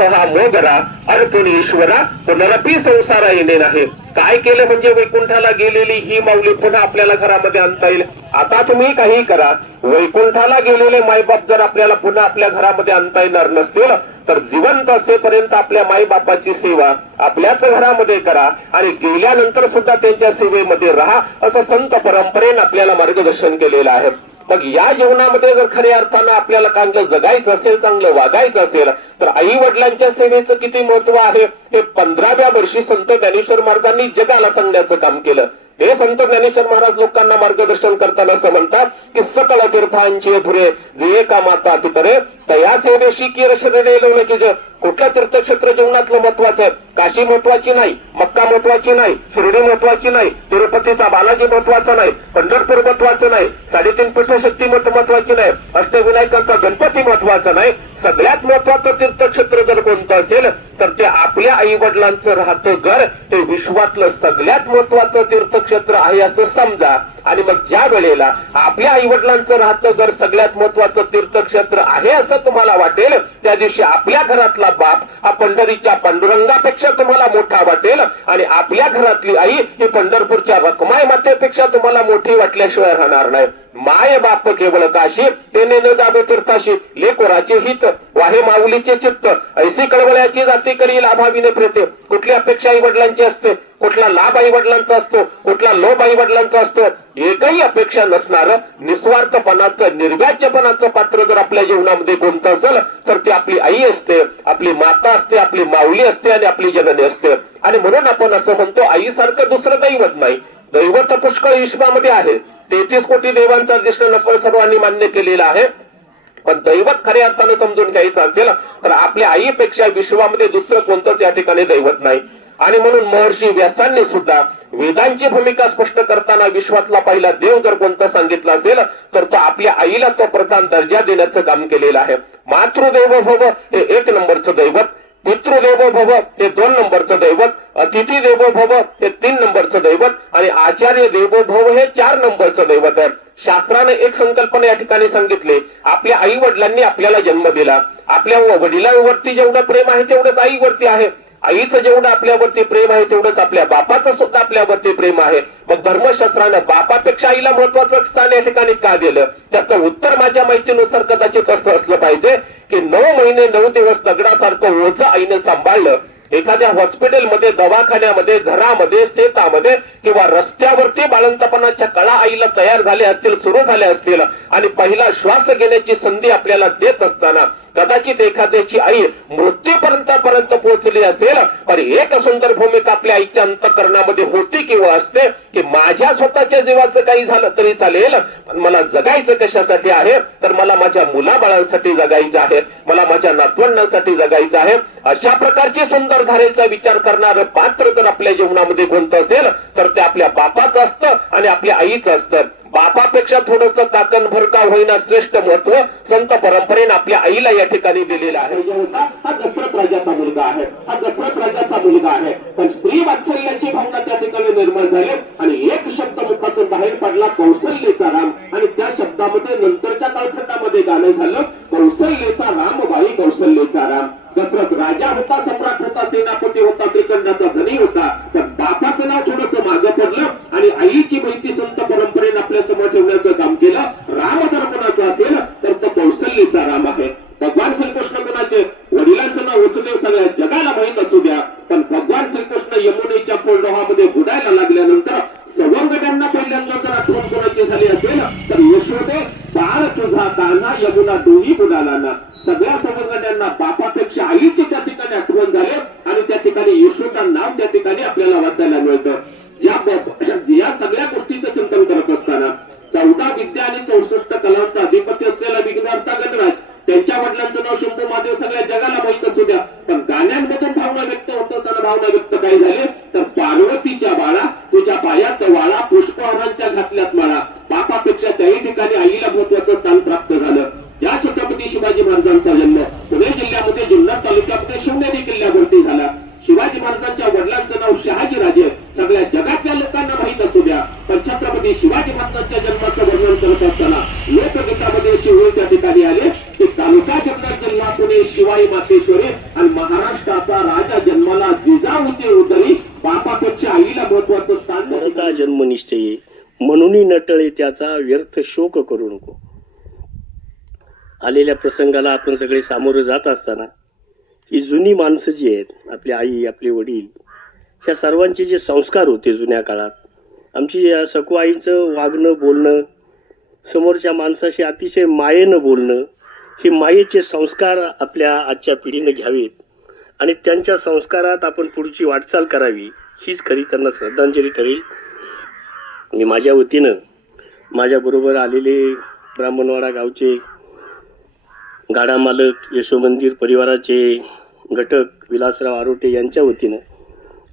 हा मोगरा अर्पण ईश्वरा पुनरपी संसारा येणे नाही. काय केलं म्हणजे वैकुंठाला गेलेली ही माऊली पुन्हा आपल्याला घरामध्ये आणता येईल? आता तुम्ही काही करा. वैकुंठाला गेलेले मायबाप जर आपल्याला पुन्हा आपल्या घरामध्ये आणता येणार नसतील तर जिवंत असेपर्यंत आपल्या मायबापाची सेवा आपल्याच घरामध्ये करा. आणि गेल्यानंतर सुद्धा त्यांच्या सेवेमध्ये राहा असं संत परंपरेने आपल्याला मार्गदर्शन केलेलं आहे. मग या जीवनामध्ये जर खऱ्या अर्थानं आपल्याला चांगलं जगायचं असेल चांगलं वागायचं असेल तर आई वडिलांच्या सेवेचं किती महत्त्व आहे हे पंधराव्या वर्षी संत ज्ञानेश्वर महाराजांनी जगाला सांगण्याचं काम केलं. हे संत ज्ञानेश्वर महाराज लोकांना मार्गदर्शन करताना असं म्हणतात की सकल तीर्थांची धुरे जे एका माता तितरे तया सेवेशी किर शरीर की कुठलं तीर्थक्षेत्र जीवनातलं महत्वाचं? आहे काशी महत्वाची नाही मक्का महत्वाची नाही शिर्डी महत्वाची नाही तिरुपतीचा बालाजी महत्त्वाचा नाही पंढरपूर महत्वाचं नाही साडेतीन पीठशक्ती महत्वाची नाही अष्टविनायकांचा गणपती महत्त्वाचा नाही. सगळ्यात महत्वाचं तीर्थक्षेत्र जर कोणतं असेल तर ते आपल्या आई वडिलांचं राहतं घर. ते विश्वातलं सगळ्यात महत्वाचं क्षेत्र आहे असं समजा. आणि मग ज्या वेळेला आपल्या आईवडिलांचं राहतं जर सगळ्यात महत्वाचं तीर्थक्षेत्र आहे असं तुम्हाला वाटेल त्या दिवशी आपल्या घरातला बाप हा पंढरीच्या पांडुरंगापेक्षा तुम्हाला मोठा वाटेल आणि आपल्या घरातली आई ही पंढरपूरच्या रकमाय मातेपेक्षा तुम्हाला मोठी वाटल्याशिवाय राहणार नाही. माय बाप केवळ काशी तेने न जावे तीर्थाशी लेकोराचे हित वाहे माऊलीचे चित्त. ऐसी कळवळ्याची जाती करी लाभाविने प्रेते. कुठली अपेक्षा आई वडिलांची असते? कुठला लाभ आई वडिलांचा असतो? कुठला लोभ आई वडिलांचा असतो? एकही अपेक्षा नसणार निस्वार्थपणाचं निर्व्याज्यपणाचं पात्र जर आपल्या जीवनामध्ये कोणतं असेल तर ती आपली आई असते आपली माता असते आपली माऊली असते आणि आपली जननी असते. आणि म्हणून आपण असं म्हणतो आईसारखं दुसरं दैवत नाही. दैवत पुष्कळ विश्वामध्ये आहे. तेहतीस कोटी देवांचा दिष्ट नफर सर्वांनी मान्य केलेला आहे. पण दैवत खऱ्या अर्थानं समजून घ्यायचं असेल तर आपल्या आईपेक्षा विश्वामध्ये दुसरं कोणतंच या ठिकाणी दैवत नाही. आणि म्हणून महर्षी व्यासांनी सुद्धा वेदांची भूमिका स्पष्ट करताना विश्वातला पहिला देव जर कोणता सांगितला असेल तर तो आपल्या आईला तो प्रधान दर्जा देण्याचं काम केलेलं आहे. मातृदेव भव हे एक नंबरचं दैवत पितृदेव भव हे दोन नंबरचं दैवत अतिथी देवो भव हे तीन नंबरचं दैवत आणि आचार्य देवो भव हे चार नंबरचं दैवत आहे. शास्त्राने एक संकल्पना या ठिकाणी सांगितली आपल्या आई वडिलांनी आपल्याला जन्म दिला. आपल्या वडिलांवरती जेवढं प्रेम आहे तेवढंच आईवरती आहे. आईचं जेवढं आपल्यावरती प्रेम आहे तेवढंच आपल्या बापाचं सुद्धा आपल्यावरती प्रेम आहे. मग धर्मशास्त्रानं बापापेक्षा आईला महत्वाचं स्थान या ठिकाणी का दिलं? त्याचं उत्तर माझ्या माहितीनुसार कदाचित असं असलं पाहिजे की नऊ महिने नऊ दिवस दगडासारखं ओझ आईने सांभाळलं. एखाद्या हॉस्पिटलमध्ये दवाखान्यामध्ये घरामध्ये शेतामध्ये किंवा रस्त्यावरती बाळंतपणाच्या कळा आईला तयार झाल्या असतील सुरू झाल्या असतील आणि पहिला श्वास घेण्याची संधी आपल्याला देत असताना कदाचित एखाद्याची आई मृत्यूपर्यंत पर्यंत पोहोचली असेल पण एक सुंदर भूमिका आपल्या आईच्या अंतकरणामध्ये होती किंवा असते की माझ्या स्वतःच्या जीवाचं काही झालं तरी चालेल पण मला जगायचं कशासाठी आहे? तर मला माझ्या मुलाबाळांसाठी जगायचं आहे मला माझ्या नातवंडांसाठी जगायचं आहे. अशा प्रकारची सुंदर धारेचा विचार करणारं पात्र जर आपल्या जीवनामध्ये कोणतं असेल तर ते आपल्या बापाचं असतं आणि आपल्या आईचं असतं. बापापेक्षा थोडस काकण भरका होईना श्रेष्ठ महत्त्व संत परंपरेने आपल्या आईला या ठिकाणी दिलेला आहे. हा दशरथ राजाचा मुलगा आहे. हा दशरथ राजाचा मुलगा आहे. पण स्त्री वात्सल्याची भावना त्या ठिकाणी निर्माण झाली. आणि एक शब्द मुखातून बाहेर पडला कौशल्यचा राम. आणि त्या शब्दामध्ये नंतरच्या कालखंडामध्ये गाणं झालं कौशल्यचा राम बाई कौशल्यचा राम. दशरथ राजा होता सम्राट होता सेनापती होता त्रिकंडाचा धनी होता. तर बापाचं नाव थोडस मागं संघटनेच्या कोल्डोहामध्ये बुडायला लागल्यानंतर सवंगड्यांना पहिल्यांदा जर आठवण कोणाची झाली असेल तर यशोदे बाळ तुझा कान्हा यमुना दोन्ही बुडाला ना सगळ्या सवंगड्यांना बापापेक्षा आईची त्या ठिकाणी आठवण झाली आणि त्या ठिकाणी यशोदा नाव त्या ठिकाणी आपल्याला वाचायला मिळतं. या या सगळ्या गोष्टीचं चिंतन करत असताना चौदा विद्या आणि चौसष्ट कलांचा अधिपती असलेला विघ्नार्था गणराज त्यांच्या वडिलांचं नाव शंभू महादेव सगळ्या जगाला माहीत असू द्या. पण गाण्यांमधून भावना व्यक्त होत असताना भावना व्यक्त काही झाली? तर पार्वतीच्या बाळा तुझ्या पायात वाळा पुष्पहारांच्या घातल्यात माळा बापापेक्षा त्याही ठिकाणी आईला महत्वाचं स्थान प्राप्त झालं. या छत्रपती शिवाजी महाराजांचा जन्म पुणे जिल्ह्यामध्ये जुन्नर तालुक्यामध्ये शिवनेरी किल्ल्यावरती झाला. शिवाजी महाराजांच्या वडिलांचं नाव शहाजी राजे सगळ्या जगातल्या लोकांना माहीत असू द्या पण छत्रपती शिवाजी महाराजांच्या जन्माचं वर्णन करत असताना लोकगीतामध्ये शिवळ त्या ठिकाणी आले की तालुका जुन्नर जिल्हा पुणे शिवाई मातेश्वरी आणि महाराष्ट्राचा राजा जन्माला जिजाऊचे उतरी बापापेक्षा आईला महत्वाचं स्थान त्या भरता जन्म निश्चयी म्हणून नटळे त्याचा व्यर्थ शोक करू नको. आलेल्या प्रसंगाला आपण सगळे सामोरं जात असताना ही जुनी माणसं जी आहेत आपली आई आपले वडील ह्या सर्वांचे जे संस्कार होते जुन्या काळात आमची या सकू आईचं वागणं बोलणं समोरच्या माणसाशी अतिशय मायेनं बोलणं हे मायेचे संस्कार आपल्या आजच्या पिढीनं घ्यावेत. आणि त्यांच्या संस्कारात आपण पुढची वाटचाल करावी हीच खरी त्यांना श्रद्धांजली ठरेल. मी माझ्या वतीनं माझ्याबरोबर आलेले ब्राह्मणवाडा गावचे गाडा मालक यशोमंदिर परिवाराचे घटक विलासराव आरोटे यांच्या वतीनं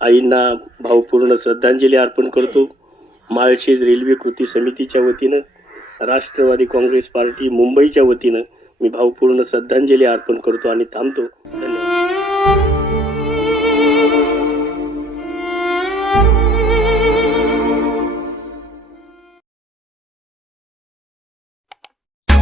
आईंना भावपूर्ण श्रद्धांजली अर्पण करतो. माळशेज रेल्वे कृती समितीच्या वतीनं राष्ट्रवादी काँग्रेस पार्टी मुंबईच्या वतीनं मी भावपूर्ण श्रद्धांजली अर्पण करतो आणि थांबतो. धन्यवाद.